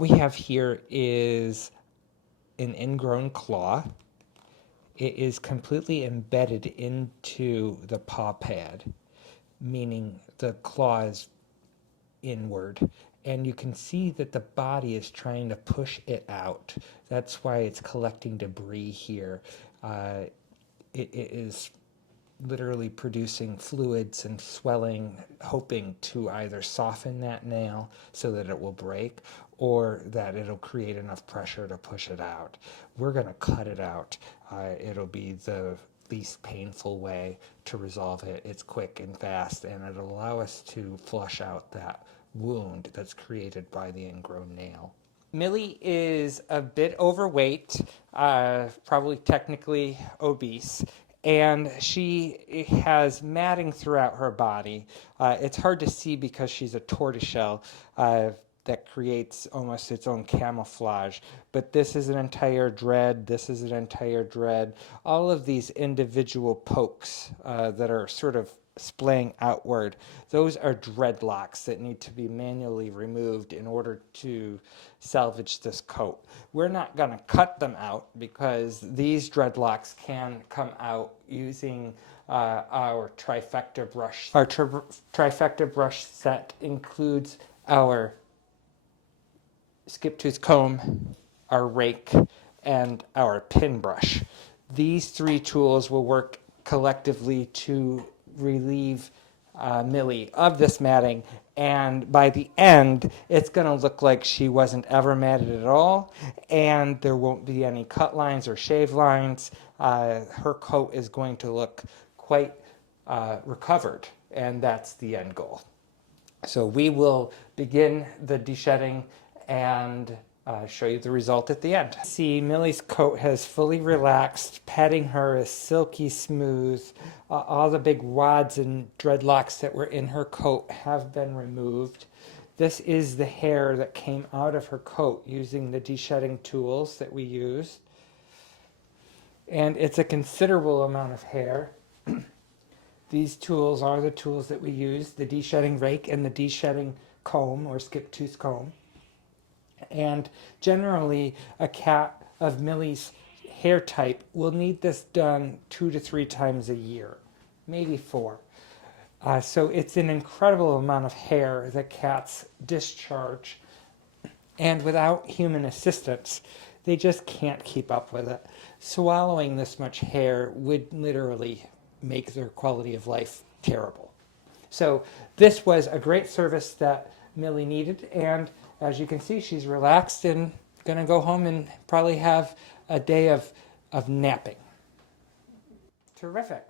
we have here is an ingrown claw. It is completely embedded into the paw pad, meaning the claw is inward. And you can see that the body is trying to push it out. That's why it's collecting debris here. It is literally producing fluids and swelling, hoping to either soften that nail so that it will break or that it'll create enough pressure to push it out. We're going to cut it out. It'll be the least painful way to resolve it. It's quick and fast, and it'll allow us to flush out that wound that's created by the ingrown nail. Millie is a bit overweight, probably technically obese, and she has matting throughout her body. It's hard to see because she's a tortoiseshell that creates almost its own camouflage. But this is an entire dread, this is an entire dread. All of these individual pokes that are sort of splaying outward, those are dreadlocks that need to be manually removed in order to salvage this coat. We're not going to cut them out because these dreadlocks can come out using our trifecta brush. Our trifecta brush set includes our skip tooth comb, our rake, and our pin brush. These three tools will work collectively to relieve Millie of this matting, and by the end it's going to look like she wasn't ever matted at all, and there won't be any cut lines or shave lines. Her coat is going to look quite recovered, and that's the end goal. So we will begin the deshedding and show you the result at the end. See, Millie's coat has fully relaxed. Petting her is silky smooth. All the big wads and dreadlocks that were in her coat have been removed. This is the hair that came out of her coat using the deshedding tools that we use. And it's a considerable amount of hair. These tools are the tools that we use, the deshedding rake and the deshedding comb or skip tooth comb. And generally, a cat of Millie's hair type will need this done 2 to 3 times a year, maybe 4. So it's an incredible amount of hair that cats discharge. And without human assistance, they just can't keep up with it. Swallowing this much hair would literally make their quality of life terrible. So this was a great service that Millie needed, and as you can see, she's relaxed and going to go home and probably have a day of napping. Terrific.